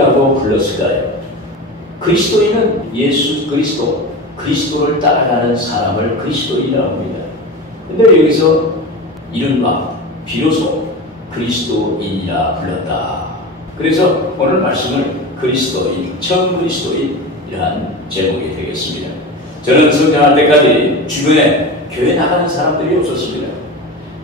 그리스도인이라고 불렀을까요? 그리스도인은 예수 그리스도, 그리스도를 따라가는 사람을 그리스도인이라고 합니다. 근데 여기서 이른바 비로소 그리스도인이라 불렀다. 그래서 오늘 말씀을 그리스도인, 처음 그리스도인이라는 제목이 되겠습니다. 저는 성장할 때까지 주변에 교회 나가는 사람들이 없었습니다.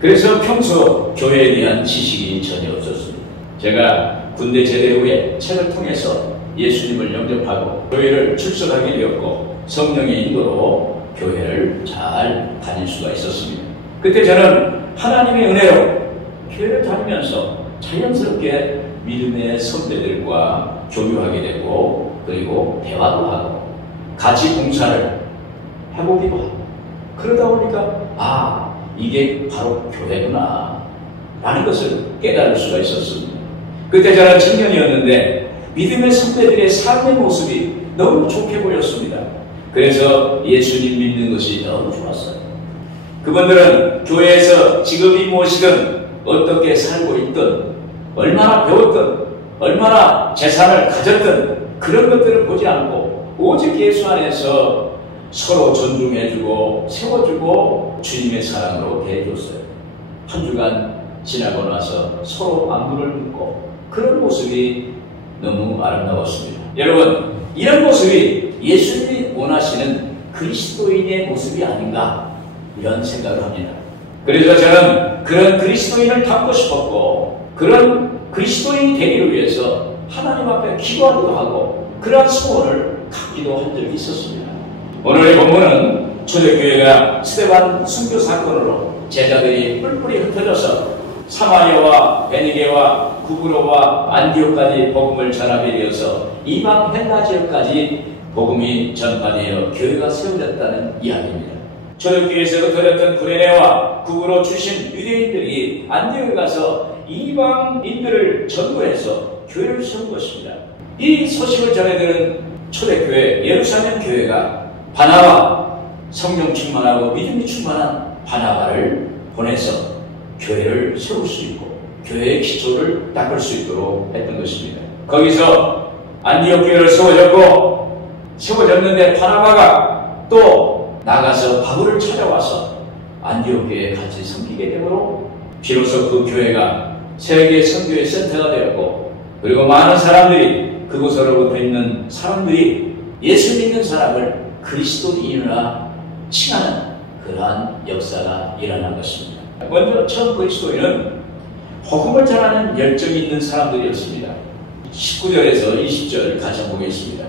그래서 평소 교회에 대한 지식이 전혀 없었습니다. 제가 군대 제대 후에 책을 통해서 예수님을 영접하고 교회를 출석하게 되었고 성령의 인도로 교회를 잘 다닐 수가 있었습니다. 그때 저는 하나님의 은혜로 교회를 다니면서 자연스럽게 믿음의 선배들과 교류하게 되고 그리고 대화도 하고 같이 봉사를 해보기도 하고 그러다 보니까 이게 바로 교회구나 라는 것을 깨달을 수가 있었습니다. 그때 저는 청년이었는데 믿음의 선배들의 삶의 모습이 너무 좋게 보였습니다. 그래서 예수님 믿는 것이 너무 좋았어요. 그분들은 교회에서 직업이 무엇이든 어떻게 살고 있든 얼마나 배웠든 얼마나 재산을 가졌든 그런 것들을 보지 않고 오직 예수 안에서 서로 존중해주고 세워주고 주님의 사랑으로 대해줬어요. 한 주간 지나고 나서 서로 안부를 묻고 그런 모습이 너무 아름다웠습니다. 여러분, 이런 모습이 예수님이 원하시는 그리스도인의 모습이 아닌가 이런 생각을 합니다. 그래서 저는 그런 그리스도인을 닮고 싶었고 그런 그리스도인이 되기를 위해서 하나님 앞에 기도하기도 하고 그러한 소원을 갖기도 한 적이 있었습니다. 오늘의 본문은 초대교회가 스데반 순교 사건으로 제자들이 뿔뿔이 흩어져서 사마리아와 베니게와 구브로와 안디옥까지 복음을 전하게 되어서 이방 헬라 지역까지 복음이 전파되어 교회가 세워졌다는 이야기입니다. 초대교회에서 흩어졌던 구레네와 구브로 출신 유대인들이 안디옥에 가서 이방인들을 전도해서 교회를 세운 것입니다. 이 소식을 전해들은 초대교회 예루살렘 교회가 바나바, 성령 충만하고 믿음이 충만한 바나바를 보내서 교회를 세울 수 있고 교회의 기초를 닦을 수 있도록 했던 것입니다. 거기서 안디옥 교회를 세워졌는데 바나바가 또 나가서 바울을 찾아와서 안디옥 교회에 같이 섬기게 되므로 비로소 그 교회가 세계 선교의 센터가 되었고 그리고 많은 사람들이 그곳으로부터 있는 사람들이 예수 믿는 사람을 그리스도인이라 칭하는 그러한 역사가 일어난 것입니다. 먼저 처음 그리스도인은 복음을 전하는 열정이 있는 사람들이었습니다. 19절에서 20절 같이 한번 보겠습니다.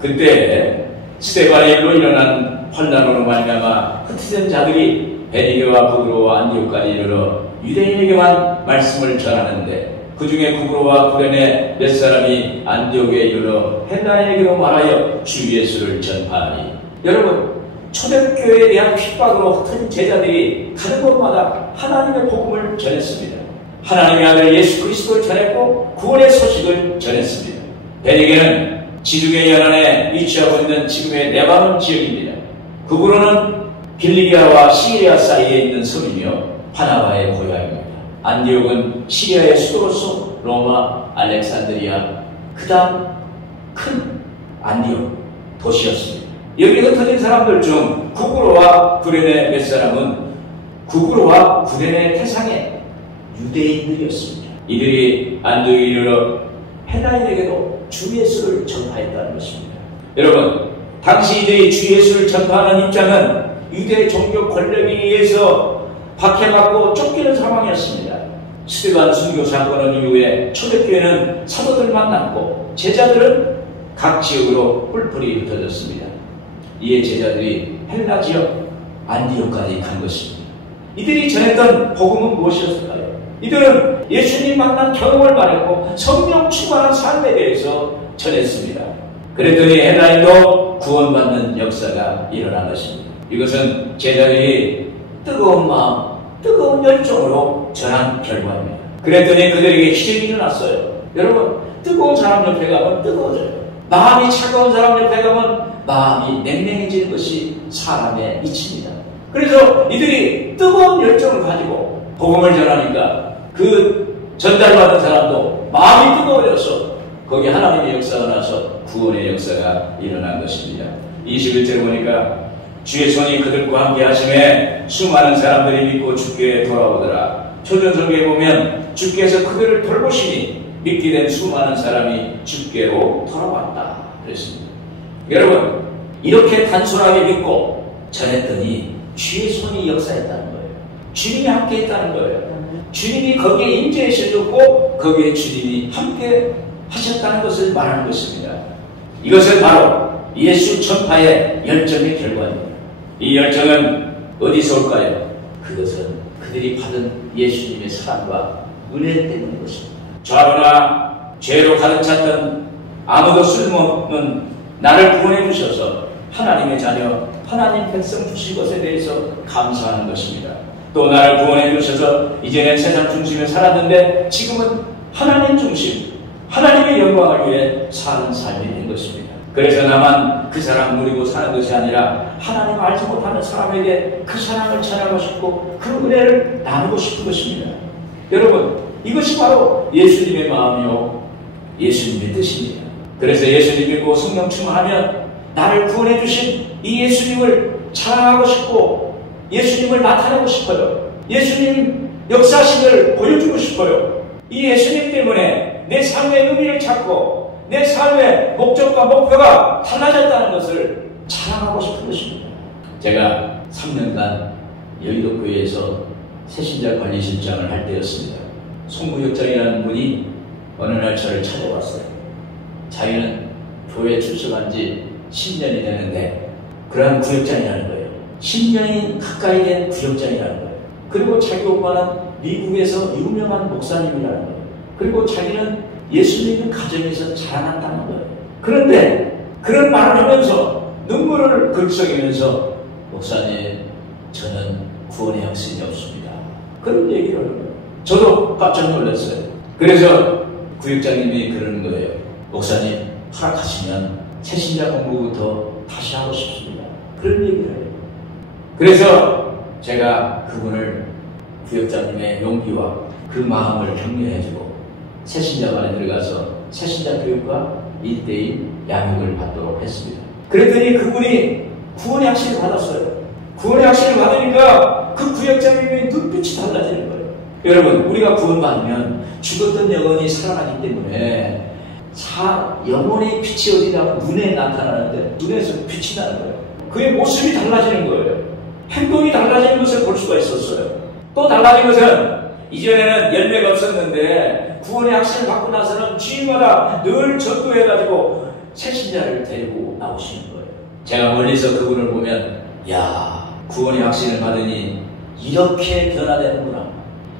그때 스데반의 일로 일어난 환난으로 말미암아 흩어진 자들이 베니게와 구브로와 안디옥까지 이르러 유대인에게만 말씀을 전하는데 그 중에 구브로와 구레네 몇 사람이 안디옥에 이르러 헬라인에게로 말하여 주 예수를 전파하니. 여러분, 초대교회에 대한 핍박으로 흩어진 제자들이 가는 곳마다 하나님의 복음을 전했습니다. 하나님의 아들 예수 그리스도를 전했고 구원의 소식을 전했습니다. 베니게는 지중해 연안에 위치하고 있는 지금의 레바논 지역입니다. 구브로는 빌리기아와 시리아 사이에 있는 섬이며 바나바의 고향입니다. 안디옥은 시리아의 수도로서 로마, 알렉산드리아, 그 다음 큰 안디옥 도시였습니다. 여기 흩어진 사람들 중 구브로와 구레네 몇 사람은 구브로와 구레네 태상의 유대인들이었습니다. 이들이 안디옥에 이르러 헬라인에게도 주 예수를 전파했다는 것입니다. 여러분, 당시 이들이 주 예수를 전파하는 입장은 유대 종교 권력에 의해서 박해받고 쫓기는 상황이었습니다. 스데반 순교 사건 이후에 초대교회는 사도들만 남고 제자들은 각 지역으로 뿔뿔이 흩어졌습니다. 이에 제자들이 헬라 지역 안디옥까지 간 것입니다. 이들이 전했던 복음은 무엇이었을까요? 이들은 예수님 만난 경험을 말했고 성령 충만한 삶에 대해서 전했습니다. 그랬더니 헬라인도 구원받는 역사가 일어난 것입니다. 이것은 제자들이 뜨거운 마음, 뜨거운 열정으로 전한 결과입니다. 그랬더니 그들에게 기적이 일어났어요. 여러분, 뜨거운 사람 옆에 가면 뜨거워져요. 마음이 차가운 사람 옆에 가면 마음이 냉랭해지는 것이 사람의 이치입니다. 그래서 이들이 뜨거운 열정을 가지고 복음을 전하니까 그 전달받은 사람도 마음이 뜨거워져서 거기 하나님의 역사가 나서 구원의 역사가 일어난 것입니다. 21절에 보니까 주의 손이 그들과 함께 하심에 수많은 사람들이 믿고 주께 돌아오더라. 초전성경에 보면 주께서 그들을 돌보시니 믿게 된 수많은 사람이 주께로 돌아왔다 그랬습니다. 여러분, 이렇게 단순하게 믿고 전했더니 주의 손이 역사했다는 거예요. 주님이 함께 했다는 거예요. 주님이 거기에 임재하셨고 거기에 주님이 함께 하셨다는 것을 말하는 것입니다. 이것은 바로 예수 전파의 열정의 결과입니다. 이 열정은 어디서 올까요? 그것은 그들이 받은 예수님의 사랑과 은혜 때문인 것입니다. 좌로나 죄로 가득 찼던 아무도 쓸모없는 나를 구원해 주셔서 하나님의 자녀, 하나님 백성 주신 것에 대해서 감사하는 것입니다. 또 나를 구원해 주셔서 이제는 세상 중심에 살았는데 지금은 하나님 중심, 하나님의 영광을 위해 사는 삶이 된 것입니다. 그래서 나만 그 사람 누리고 사는 것이 아니라 하나님을 알지 못하는 사람에게 그 사랑을 전하고 싶고 그 은혜를 나누고 싶은 것입니다. 여러분, 이것이 바로 예수님의 마음이요 예수님의 뜻입니다. 그래서 예수님 믿고 성령 충만하면 나를 구원해 주신 이 예수님을 자랑하고 싶고 예수님을 나타내고 싶어요. 예수님 역사심을 보여주고 싶어요. 이 예수님 때문에 내 삶의 의미를 찾고 내 삶의 목적과 목표가 달라졌다는 것을 자랑하고 싶은 것입니다. 제가 3년간 여의도교회에서 새신자 관리실장을 할 때였습니다. 송구역장이라는 분이 어느 날 저를 찾아왔어요. 자기는 교회 출석한 지 10년이 되는데 그러한 구역장이라는 거예요. 10년이 가까이 된 구역장이라는 거예요. 그리고 자기 오빠는 미국에서 유명한 목사님이라는 거예요. 그리고 자기는 예수님의 가정에서 자라난다는 거예요. 그런데 그런 말을 하면서 눈물을 글썽이면서 목사님, 저는 구원의 확신이 없습니다. 그런 얘기를 하는 거예요. 저도 깜짝 놀랐어요. 그래서 구역장님이 그러는 거예요. 목사님, 허락하시면 새신자 공부부터 다시 하고 싶습니다. 그런 얘기를 해요. 그래서 제가 그분을 구역장님의 용기와 그 마음을 격려해주고 새신자반에 들어가서 새신자 교육과 1:1 양육을 받도록 했습니다. 그랬더니 그분이 구원의 확신을 받았어요. 구원의 확신을 받으니까 그 구역장님의 눈빛이 달라지는 거예요. 여러분, 우리가 구원받으면 죽었던 영혼이 살아나기 때문에 영혼의 빛이 어디냐면 눈에 나타나는데 눈에서 빛이 나는 거예요. 그의 모습이 달라지는 거예요. 행동이 달라지는 것을 볼 수가 있었어요. 또 달라진 것은 이전에는 열매가 없었는데 구원의 확신을 받고 나서는 주일마다 늘 전도해가지고 새신자를 데리고 나오시는 거예요. 제가 멀리서 그분을 보면 야, 구원의 확신을 받으니 이렇게 변화되는구나,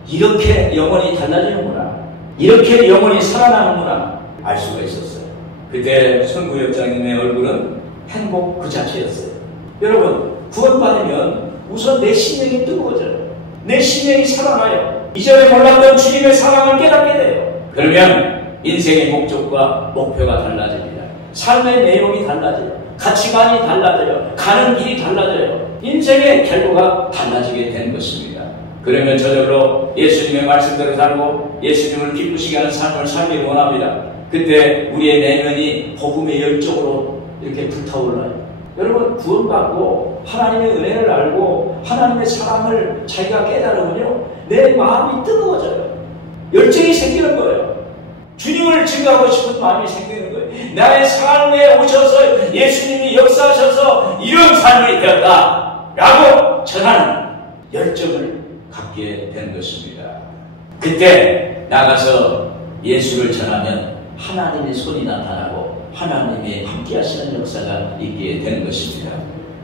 이렇게 영혼이 달라지는구나, 이렇게 영혼이 살아나는구나 알 수가 있었어요. 그때 손구역장님의 얼굴은 행복 그 자체였어요. 여러분, 구원받으면 우선 내 심령이 뜨거워져요. 내 심령이 살아나요. 이전에 몰랐던 주님의 사랑을 깨닫게 돼요. 그러면 인생의 목적과 목표가 달라집니다. 삶의 내용이 달라져요. 가치관이 달라져요. 가는 길이 달라져요. 인생의 결과가 달라지게 되는 것입니다. 그러면 저절로 예수님의 말씀대로 살고 예수님을 기쁘시게 하는 삶을 살기 원합니다. 그때 우리의 내면이 복음의 열정으로 이렇게 불타올라요. 여러분, 구원받고 하나님의 은혜를 알고 하나님의 사랑을 자기가 깨달으면요, 내 마음이 뜨거워져요. 열정이 생기는 거예요. 주님을 증거하고 싶은 마음이 생기는 거예요. 나의 삶에 오셔서 예수님이 역사하셔서 이런 삶이 되었다 라고 전하는 열정을 갖게 되는 것입니다. 그때 나가서 예수를 전하면 하나님의 손이 나타나고 하나님이 함께 하시는 역사가 있게 되는 것입니다.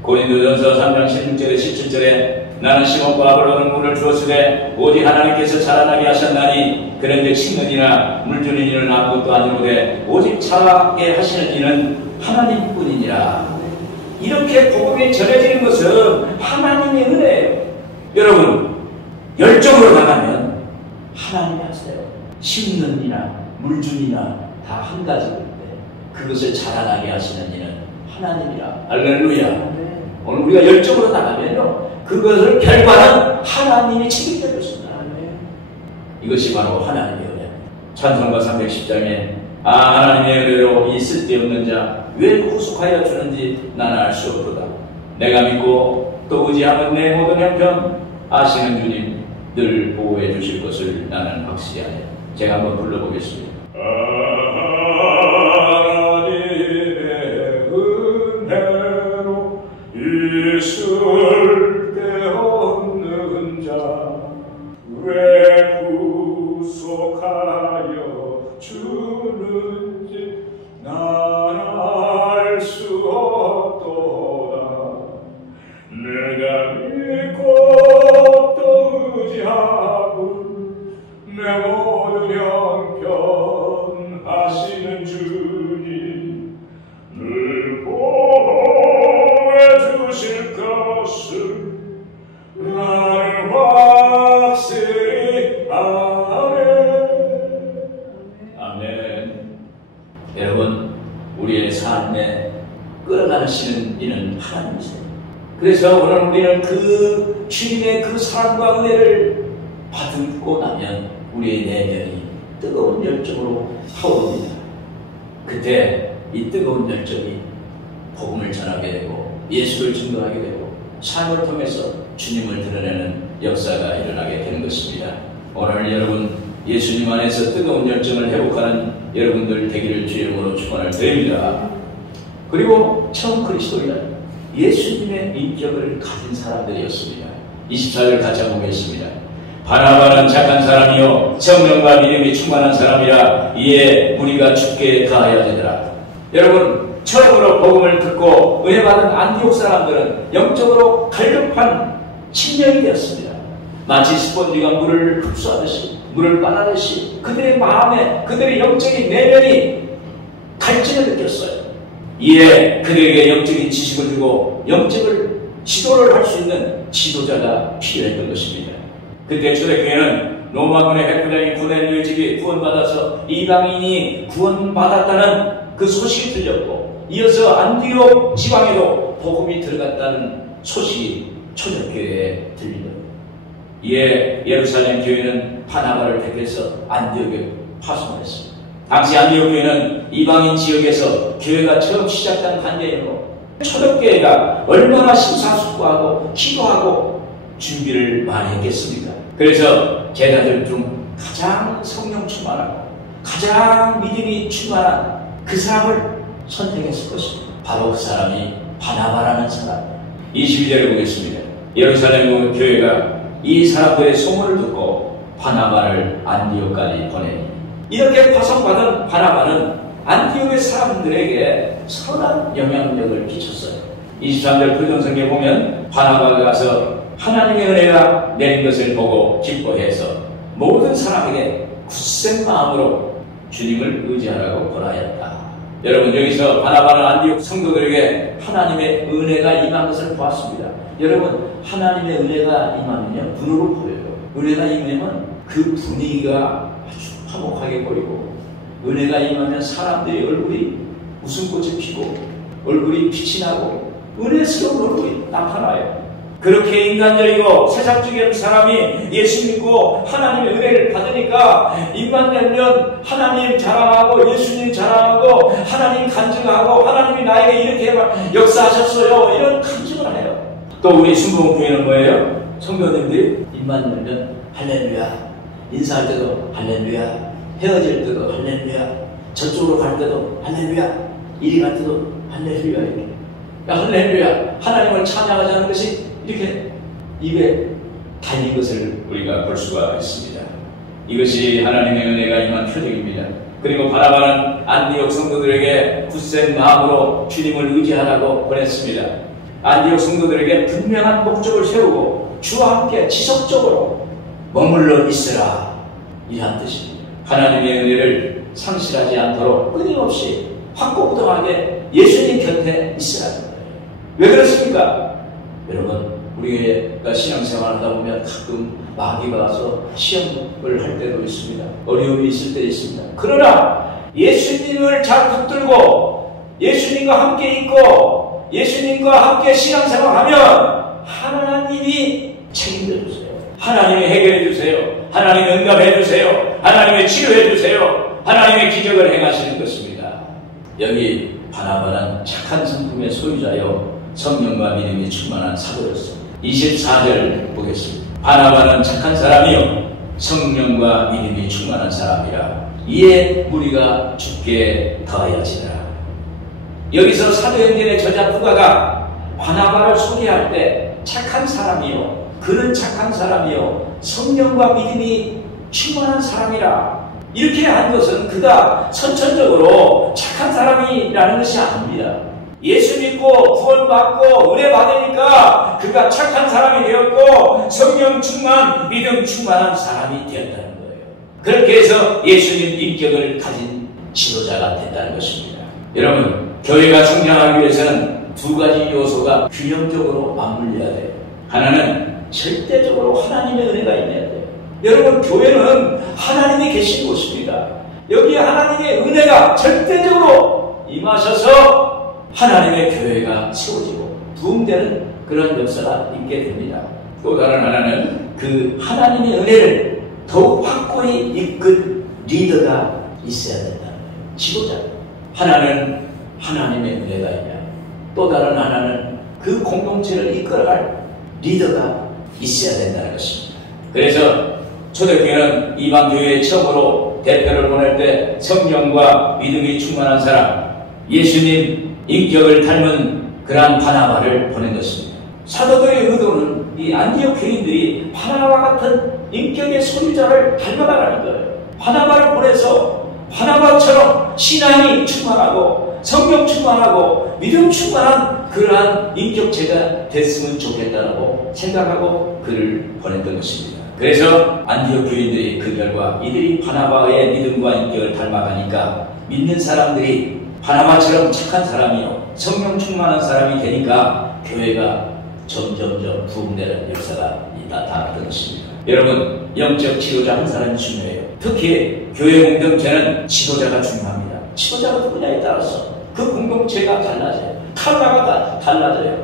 고린도전서 3장 16절에 17절에 나는 시몬과 아볼로는 물을 주었으되 오직 하나님께서 자라나게 하셨나니 그런즉 심는 이나 물 주는 이는 아무것도 아니로되 오직 자라게 하시는 이는 하나님뿐이니라. 이렇게 복음이 전해지는 것은 하나님의 은혜예요. 여러분, 열정으로 나가면 하나님이 하세요. 심는 이나 물 주는 이나 다 한 가지인데 그것을 자라나게 하시는 이는 하나님이라. 할렐루야. 오늘 우리가 열정으로 나가면요, 그것을 결과는 하나님이 책임져 줬습니다. 이것이 바로 하나님의 은혜. 찬송가 310장에 하나님의 은혜로 이 쓸데없는 자 왜 후속하여 주는지 나는 알 수 없도다. 내가 믿고 또 의지하는 내 모든 형편 아시는 주님 늘 보호해 주실 것을 나는 확실하네. 제가 한번 불러보겠습니다. 하나님의 은혜로 있을 데 없는 자 왜 구속하여 주는지 난 알 수 없도다. 내가 믿고 또 의지하고 내 모든 형편 하시는 주님 늘 보호해 주실 것을 나는 확실히 아멘. 아멘. 여러분, 우리의 삶에 끌어가시는 이는 하나님이세요. 그래서 오늘 우리는 그 주님의 그 사랑과 은혜를 받고 나면 우리의 내면이 뜨거운 열정으로 타오릅니다. 그때 이 뜨거운 열정이 복음을 전하게 되고 예수를 증거하게 되고 삶을 통해서 주님을 드러내는 역사가 일어나게 되는 것입니다. 오늘 여러분 예수님 안에서 뜨거운 열정을 회복하는 여러분들 되기를 주의 이름으로 축원을 드립니다. 그리고 처음 그리스도인은 예수님의 인격을 가진 사람들이었습니다. 24절 같이 한번 보겠습니다. 바나바는 착한 사람이요 성령과 믿음이 충만한 사람이라 이에 무리가 주께 가하여 되더라. 여러분, 처음으로 복음을 듣고 은혜 받은 안디옥 사람들은 영적으로 갈급한 심령이 되었습니다. 마치 스펀지가 물을 흡수하듯이, 물을 빨아듯이 그들의 마음에, 그들의 영적인 내면이 갈증을 느꼈어요. 이에 그들에게 영적인 지식을 주고 영적을 지도를 할 수 있는 지도자가 필요했던 것입니다. 그때 초대교회는 로마군의 백부장인 고넬료집이 구원받아서 이방인이 구원받았다는 그 소식이 들렸고, 이어서 안디옥 지방에도 복음이 들어갔다는 소식이 초대교회에 들리더라고요. 이에 예루살렘 교회는 바나바를 택해서 안디옥에 파송했습니다. 당시 안디옥 교회는 이방인 지역에서 교회가 처음 시작된 관계이므로 초대교회가 얼마나 심사숙고하고 기도하고 준비를 많이 했겠습니까? 그래서 제자들 중 가장 성령 충만하고 가장 믿음이 충만한 그 사람을 선택했을 것입니다. 바로 그 사람이 바나바라는 사람입니다. 22절에 보겠습니다. 예루살렘 교회가 이 사람들의 소문을 듣고 바나바를 안디옥까지 보내니, 이렇게 파송받은 바나바는 안디옥의 사람들에게 선한 영향력을 끼쳤어요. 23절 표준성경에 보면 바나바가 가서 하나님의 은혜가 내린 것을 보고 기뻐해서 모든 사람에게 굳센 마음으로 주님을 의지하라고 권하였다. 여러분, 여기서 바나바는 안디옥 성도들에게 하나님의 은혜가 임한 것을 보았습니다. 여러분, 하나님의 은혜가 임하면요, 눈으로 보여요. 은혜가 임하면 그 분위기가 아주 화목하게 보이고, 은혜가 임하면 사람들의 얼굴이 웃음꽃이 피고 얼굴이 빛이 나고 은혜스러운 얼굴이 나타나요. 그렇게 인간적이고 세상적인 사람이 예수 믿고 하나님의 은혜를 받으니까 입만 열면 하나님 자랑하고 예수님 자랑하고 하나님 간증하고 하나님이 나에게 이렇게 역사하셨어요, 이런 간증을 해요. 또 우리 순복음교회는 뭐예요? 성도님들이 입만 열면 할렐루야, 인사할 때도 할렐루야, 헤어질 때도 할렐루야, 저쪽으로 갈 때도 할렐루야, 이리 갈 때도 할렐루야, 이렇게 할렐루야, 하나님을 찬양하자는 것이 이렇게 입에 달린 것을 우리가 볼 수가 있습니다. 이것이 하나님의 은혜가 임한 표적입니다. 그리고 바나바는 안디옥 성도들에게 굳센 마음으로 주님을 의지하라고 보냈습니다. 안디옥 성도들에게 분명한 목적을 세우고 주와 함께 지속적으로 머물러 있으라, 이란 뜻입니다. 하나님의 은혜를 상실하지 않도록 끊임없이 확고부동하게 예수님 곁에 있으라는 거예요. 왜 그렇습니까? 여러분, 우리가 신앙생활을 하다 보면 가끔 마귀가 와서 시험을 할 때도 있습니다. 어려움이 있을 때도 있습니다. 그러나 예수님을 잘 붙들고 예수님과 함께 있고 예수님과 함께 신앙생활하면 하나님이 책임져 주세요. 하나님이 해결해 주세요. 하나님이 응답해 주세요. 하나님이 치료해 주세요. 하나님의 기적을 행하시는 것입니다. 여기 바나바는 착한 성품의 소유자요 성령과 믿음이 충만한 사도였습니다. 24절 보겠습니다. 바나바는 착한 사람이요 성령과 믿음이 충만한 사람이라 이에 무리가 죽게 더하여지더라. 여기서 사도행전의 저자 누가가 바나바를 소개할 때 착한 사람이요 그는 착한 사람이요 성령과 믿음이 충만한 사람이라 이렇게 한 것은 그가 선천적으로 착한 사람이라는 것이 아닙니다. 예수 믿고 구원받고 은혜 받으니까 그가 착한 사람이 되었고 성령 충만, 믿음 충만한 사람이 되었다는 거예요. 그렇게 해서 예수님 인격을 가진 지도자가 됐다는 것입니다. 여러분, 교회가 성장하기 위해서는 두 가지 요소가 균형적으로 맞물려야 돼요. 하나는 절대적으로 하나님의 은혜가 있어야 돼요. 여러분, 교회는 하나님이 계신 곳입니다. 여기에 하나님의 은혜가 절대적으로 임하셔서 하나님의 교회가 세워지고 부흥되는 그런 역사가 있게 됩니다. 또 다른 하나는 그 하나님의 은혜를 더욱 확고히 이끈 리더가 있어야 된다는 거예요. 지도자. 하나는 하나님의 은혜가 있냐. 또 다른 하나는 그 공동체를 이끌어갈 리더가 있어야 된다는 것입니다. 그래서 초대교회는 이방교회에 처음으로 대표를 보낼 때 성령과 믿음이 충만한 사람, 예수님 인격을 닮은 그러한 바나바를 보낸 것입니다. 사도들의 의도는 이 안디옥 교인들이 바나바 같은 인격의 소유자를 닮아가라는 거예요. 바나바를 보내서 바나바처럼 신앙이 충만하고 성령 충만하고 믿음 충만한 그러한 인격체가 됐으면 좋겠다고 생각하고 그를 보냈던 것입니다. 그래서 안디옥 교인들이 그 결과 이들이 바나바의 믿음과 인격을 닮아가니까 믿는 사람들이 바나바처럼 착한 사람이요 성령 충만한 사람이 되니까 교회가 점점점 부흥되는 역사가 나타났던 것입니다. 여러분, 영적 지도자 한 사람이 중요해요. 특히 교회 공동체는 지도자가 중요합니다. 지도자가 누구냐에 따라서 그 공동체가 달라져요. 칼라가 달라져요.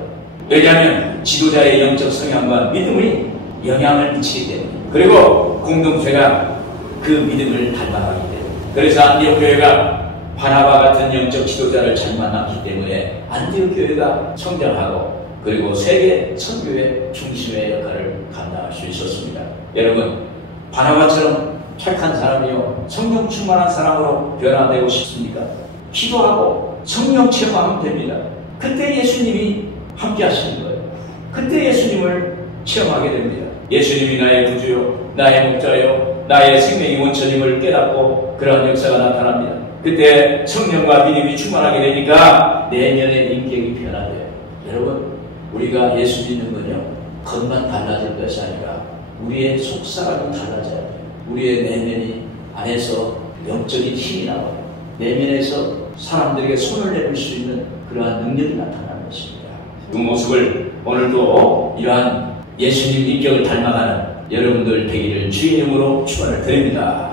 왜냐하면 지도자의 영적 성향과 믿음이 영향을 미치기 때문에, 그리고 공동체가 그 믿음을 닮아가기 때문에. 그래서 안디옥 교회가 바나바 같은 영적 지도자를 잘 만났기 때문에 안디옥 교회가 성장하고 그리고 세계 선교의 중심의 역할을 감당할 수 있었습니다. 여러분, 바나바처럼 착한 사람이요 성령 충만한 사람으로 변화되고 싶습니까? 기도하고 성령 체험하면 됩니다. 그때 예수님이 함께 하시는 거예요. 그때 예수님을 체험하게 됩니다. 예수님이 나의 구주요 나의 목자요 나의 생명의 원천임을 깨닫고 그러한 역사가 나타납니다. 그때 성령과 믿음이 충만하게 되니까 내면의 인격이 변화돼요. 여러분, 우리가 예수 믿는 건요 겉만 달라질 것이 아니라 우리의 속사람이 달라져야 돼요. 우리의 내면이 안에서 영적인 힘이 나와요. 내면에서 사람들에게 손을 내밀 수 있는 그러한 능력이 나타나는 것입니다. 그 모습을 오늘도 이러한 예수님 인격을 닮아가는 여러분들 되기를 주의 이름으로 축원을 드립니다.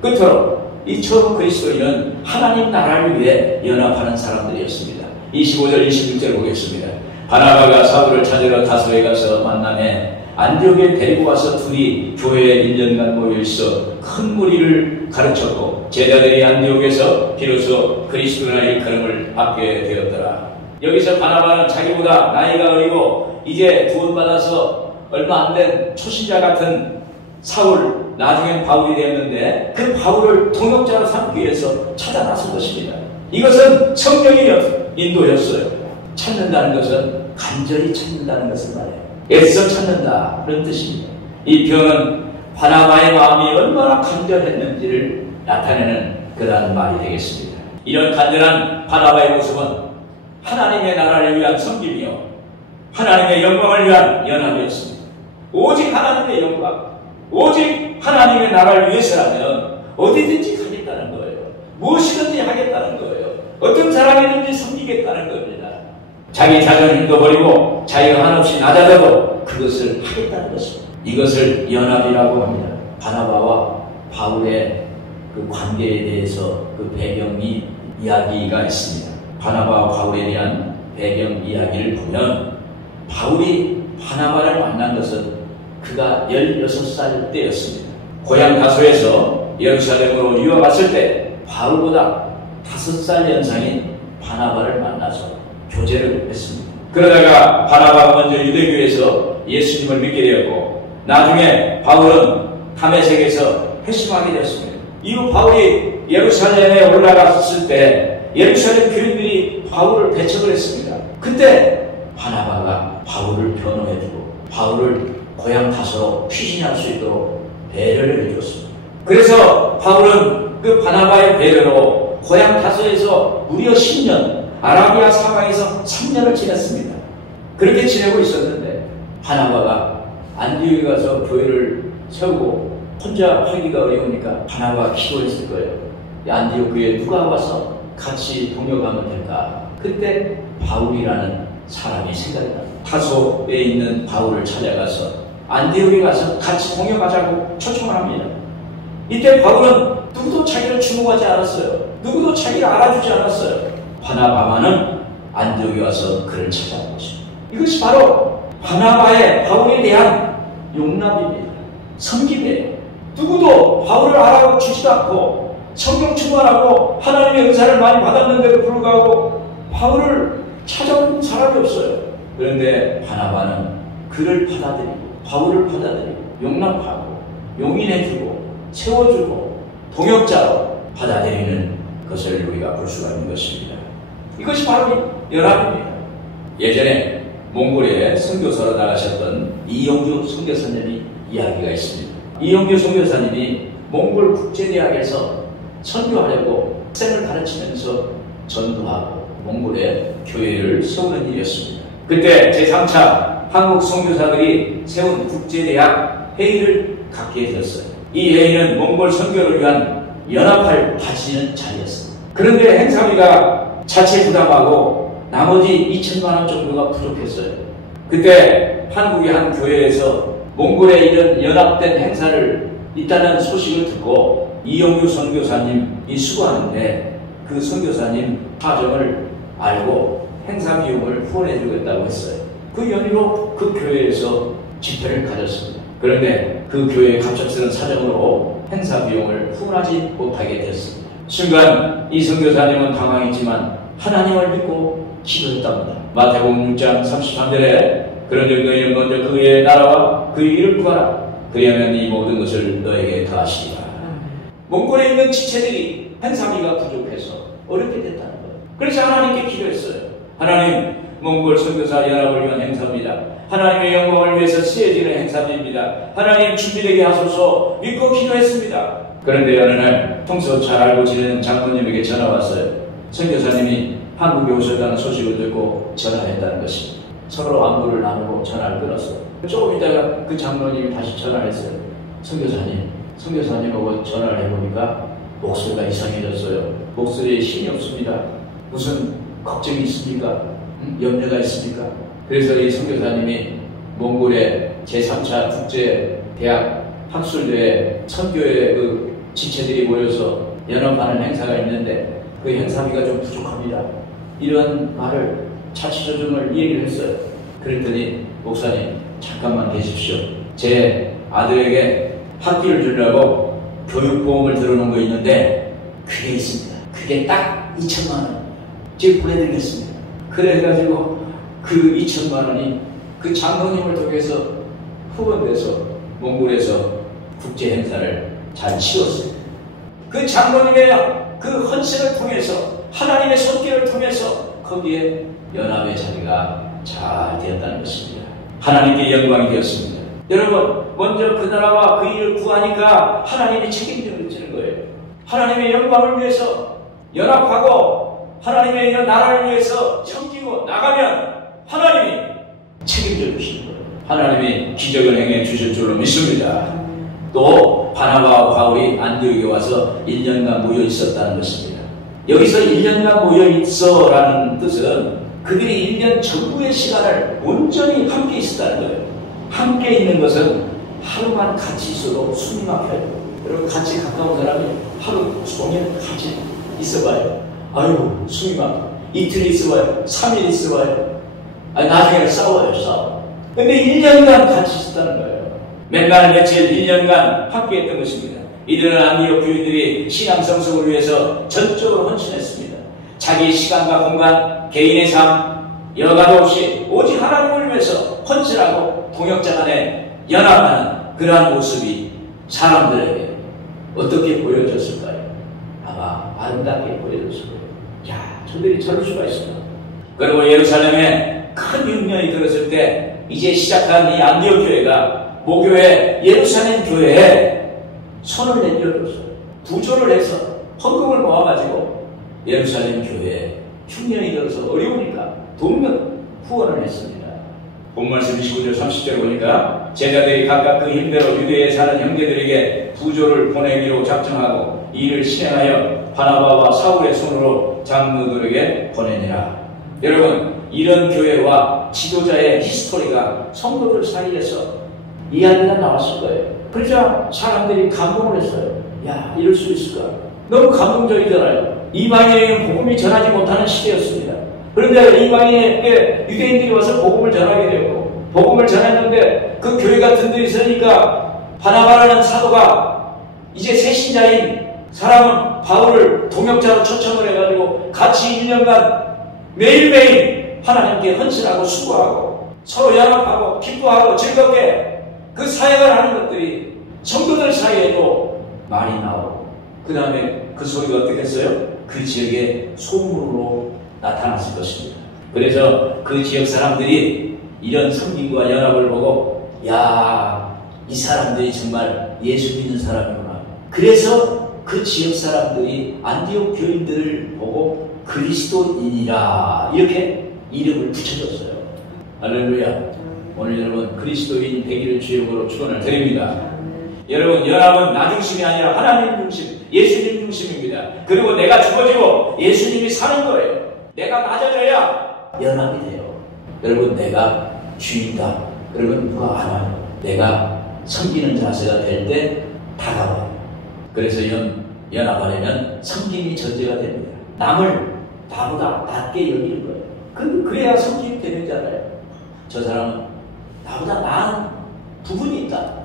끝으로 이 처음 그리스도인은 하나님 나라를 위해 연합하는 사람들이었습니다. 25절 26절 보겠습니다. 바나바가 사울을 찾으러 다소에 가서 만남에 안디옥에 데리고 와서 둘이 교회에 1년간 모여있어 큰 무리를 가르쳤고 제자들이 안디옥에서 비로소 그리스도나 일컬음을 받게 되었더라. 여기서 바나바는 자기보다 나이가 어리고 이제 구원받아서 얼마 안 된 초신자 같은 사울, 나중엔 바울이 되었는데 그 바울을 동역자로 삼기 위해서 찾아 나선 것입니다. 이것은 성령의 인도였어요. 찾는다는 것은 간절히 찾는다는 것을 말해요. 애써 찾는다 그런 뜻입니다. 이 표현은 바나바의 마음이 얼마나 간절했는지를 나타내는 그러한 말이 되겠습니다. 이런 간절한 바나바의 모습은 하나님의 나라를 위한 섬김이요 하나님의 영광을 위한 연합이었습니다. 오직 하나님의 영광, 오직 하나님의 나라를 위해서라면 어디든지 가겠다는 거예요. 무엇이든지 하겠다는 거예요. 어떤 사람이든지 섬기겠다는 겁니다. 자기 자존을 잃어버리고 자기가 한없이 낮아져도 그것을 하겠다는 것입니다. 이것을 연합이라고 합니다. 바나바와 바울의 그 관계에 대해서 그 배경 이야기가 있습니다. 바나바와 바울에 대한 배경 이야기를 보면 바울이 바나바를 만난 것은 그가 16살 때였습니다. 고향 다소에서 예루살렘으로 유학 왔을 때 바울보다 5살 연상인 바나바를 만나서 교제를 했습니다. 그러다가 바나바가 먼저 유대교에서 예수님을 믿게 되었고, 나중에 바울은 다메섹에서 회심하게 되었습니다. 이후 바울이 예루살렘에 올라갔을 때 예루살렘 교인들이 바울을 배척을 했습니다. 그때 바나바가 바울을 변호해주고 바울을 고향 타서로 피신할 수 있도록 배려를 해주었습니다. 그래서 바울은 그 바나바의 배려로 고향 타서에서 무려 10년, 아라비아 사방에서 3년을 지냈습니다. 그렇게 지내고 있었는데 바나바가 안디옥에 가서 교회를 세우고 혼자 하기가 어려우니까 바나바가 기도했을 거예요. 안디옥 교회에 누가 와서 같이 동역하면 될까? 그때 바울이라는 사람이 생각이 납니다. 타소에 있는 바울을 찾아가서 안디옥에 가서 같이 동역하자고 초청을 합니다. 이때 바울은 누구도 자기를 주목하지 않았어요. 누구도 자기를 알아주지 않았어요. 바나바만은 안디옥에 와서 그를 찾아온 것입니다. 이것이 바로 바나바의 바울에 대한 용납입니다. 섬김이에요. 누구도 바울을 알아주지도 않고 성경 충만하고 하나님의 은사를 많이 받았는데도 불구하고 바울을 찾아온 사람이 없어요. 그런데 바나바는 그를 받아들이고 바울을 받아들이고 용납하고 용인해주고 세워주고 동역자로 받아들이는 것을 우리가 볼 수가 있는 것입니다. 이것이 바로 연합입니다. 예전에 몽골에 선교사로 나가셨던 이영주 선교사님이 이야기가 있습니다. 이영주 선교사님이 몽골 국제대학에서 선교하려고 학생을 가르치면서 전도하고 몽골에 교회를 세우는 일이었습니다. 그때 제3차 한국 선교사들이 세운 국제대학 회의를 갖게 되었어요. 이 회의는 몽골 선교를 위한 연합할 다지는 자리였습니다. 그런데 행사비가 자체 부담하고 나머지 2천만 원 정도가 부족했어요. 그때 한국의 한 교회에서 몽골에 이런 연합된 행사를 있다는 소식을 듣고 이영규 선교사님이 수고하는데 그 선교사님 사정을 알고 행사 비용을 후원해 주겠다고 했어요. 그 연유로 그 교회에서 집회를 가졌습니다. 그런데 그 교회의 갑작스러운 사정으로 행사 비용을 후원하지 못하게 됐습니다. 순간 이 선교사님은 당황했지만 하나님을 믿고 기도했답니다. 마태복음 6장 33절에 그런즉 너희는 먼저 그의 나라와 그의 일을 구하라. 그리하면 이 모든 것을 너에게 더하시리라. 몽골에 있는 지체들이 행사비가 부족해서 어렵게 됐다는 거예요. 그래서 하나님께 기도했어요. 하나님, 몽골 선교사 연합을 위한 행사입니다. 하나님의 영광을 위해서 쓰여지는 행사입니다. 하나님 준비되게 하소서 믿고 기도했습니다. 그런데 어느 날 평소 잘 알고 지내는 장모님에게 전화 왔어요. 선교사님이 한국에 오셨다는 소식을 듣고 전화했다는 것입니다. 서로 안부를 나누고 전화를 끊었어요. 조금 있다가 그 장로님이 다시 전화를 했어요. 선교사님하고 전화를 해보니까 목소리가 이상해졌어요. 목소리에 힘이 없습니다. 무슨 걱정이 있습니까? 염려가 있습니까? 그래서 이 선교사님이 몽골의 제3차 국제대학 학술대회 선교회 그 지체들이 모여서 연합하는 행사가 있는데 그 행사비가 좀 부족합니다. 이런 말을 차치조정을 얘기를 했어요. 그랬더니 목사님 잠깐만 계십시오. 제 아들에게 학비를 주려고 교육보험을 들어놓은 거 있는데 그게 있습니다. 그게 딱 2천만 원 지금 보내드리겠습니다. 그래가지고 그 2천만 원이 그 장로님을 통해서 후원돼서 몽골에서 국제 행사를 잘 치렀습니다. 그 장로님의 그 헌신을 통해서 하나님의 손길을 통해서 거기에 연합의 자리가 잘 되었다는 것입니다. 하나님께 영광이 되었습니다. 여러분, 먼저 그 나라와 그 일을 구하니까 하나님이 책임져 주는 거예요. 하나님의 영광을 위해서 연합하고 하나님의 나라를 위해서 섬기고 나가면 하나님이 책임져 주시는 거예요. 하나님이 기적을 행해 주실 줄로 믿습니다. 또 바나바와 바울이 안디옥에 와서 1년간 모여 있었다는 것입니다. 여기서 1년간 모여 있어라는 뜻은 그들이 1년 전부의 시간을 온전히 함께 있었다는 거예요. 함께 있는 것은 하루만 같이 있어도 숨이 막혀요. 여러분 같이 가까운 사람이 하루 종일 같이 있어봐요. 아유 숨이 막혀. 이틀 있어봐요. 3일 있어봐요. 아니 나중에는 싸워요. 근데 1년간 같이 있었다는 거예요. 맨날 며칠 1년간 함께 했던 것입니다. 이들은 안디옥 교인들이 신앙 성숙을 위해서 전적으로 헌신했습니다. 자기 시간과 공간, 개인의 삶, 여가도 없이 오직 하나님을 위해서 헌신하고 동역자 간에 연합하는 그러한 모습이 사람들에게 어떻게 보여졌을까요? 아마 아름답게 보여졌을 거예요. 야, 저들이 저럴 수가 있구나. 그리고 예루살렘에 큰 흉년이 들었을 때 이제 시작한 이 안디옥 교회가 모교회 예루살렘 교회에 손을 내밀어줬어요. 부조를 해서 헌금을 모아가지고 예루살렘 교회에 흉년이 들어서 어려우니까 돕는 후원을 했습니다. 본말씀 29절 30절 보니까 제자들이 각각 그 힘대로 유대에 사는 형제들에게 부조를 보내기로 작정하고 이를 실행하여 바나바와 사울의 손으로 장로들에게 보내니라. 여러분, 이런 교회와 지도자의 히스토리가 성도들 사이에서 이야기가 나왔을 거예요. 그러자 사람들이 감동을 했어요. 야, 이럴 수 있을까? 너무 감동적이잖아요. 이방인에게 복음이 전하지 못하는 시대였습니다. 그런데 이방인에게 유대인들이 와서 복음을 전하게 되고, 복음을 전했는데 그 교회가 든든히 있으니까 바나바라는 사도가 이제 새신자인 사람은 바울을 동역자로 초청을 해가지고 같이 1년간 매일매일 하나님께 헌신하고 수고하고 서로 연합하고 기뻐하고 즐겁게 그 사역을 하는 것들이 성도들 사이에도 많이 나오고, 그 다음에 그 소리가 어떻게 했어요? 그 지역에 소문으로 나타났을 것입니다. 그래서 그 지역 사람들이 이런 섬김과 연합을 보고, 야, 이 사람들이 정말 예수 믿는 사람이구나. 그래서 그 지역 사람들이 안디옥 교인들을 보고 그리스도인이라 이렇게 이름을 붙여줬어요. 할렐루야. 오늘 여러분 그리스도인 되기를 주역으로 축원을 드립니다. 여러분, 연합은 나 중심이 아니라 하나님 중심, 예수님 중심입니다. 그리고 내가 죽어지고 예수님이 사는 거예요. 내가 낮아져야 연합이 돼요. 여러분, 내가 주인다. 여러분, 누가 알아요? 내가 섬기는 자세가 될 때 다가와요. 그래서 연합하려면 섬김이 전제가 됩니다. 남을 나보다 낮게 여기는 거예요. 그래야 섬김이 되는 잖아요. 저 사람은 나보다 나은 부분이 있다.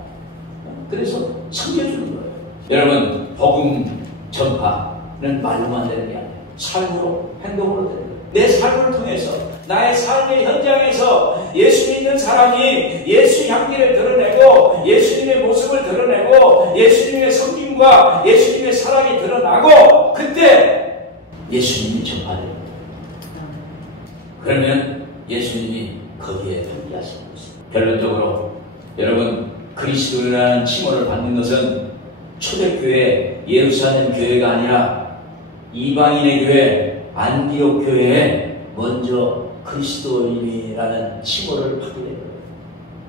그래서 섬겨주는 거예요. 여러분, 복음 전파는 말로만 되는 게 아니에요. 삶으로, 행동으로 되는 거예요. 내 삶을 통해서, 나의 삶의 현장에서 예수 믿는 사람이 예수 향기를 드러내고 예수님의 모습을 드러내고 예수님의 섬김과 예수님의 사랑이 드러나고, 그때 예수님이 전파됩니다. 그러면 예수님이 거기에 함께하시는 것입니다. 결론적으로 여러분, 그리스도라는 칭호를 받는 것은 초대교회 예루살렘 교회가 아니라 이방인의 교회 안디옥 교회에 먼저 그리스도인이라는 칭호를 받게 됩니다.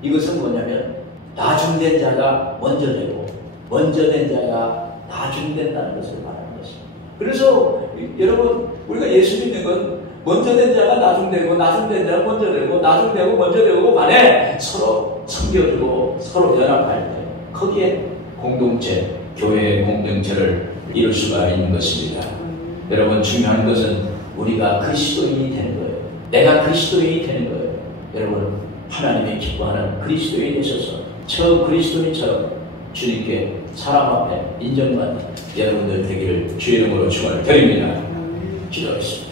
이것은 뭐냐면 나중된 자가 먼저 되고 먼저 된 자가 나중된다는 것을 말하는 것입니다. 그래서 여러분, 우리가 예수 믿는 건 먼저 된 자가 나중되고 나중된 자가 먼저 되고 나중되고 먼저 되고 간에 서로 섬겨주고 서로 연합할 때 거기에 공동체, 교회의 공동체를 이룰 수가 있는 것입니다. 여러분, 중요한 것은 우리가 그리스도인이 되는 거예요. 내가 그리스도인이 되는 거예요. 여러분, 하나님의 기뻐하는 그리스도인이 되셔서 저 그리스도인처럼 주님께 사람 앞에 인정받는 여러분들 되기를 주의 이름으로 축원을 드립니다. 기도하겠습니다.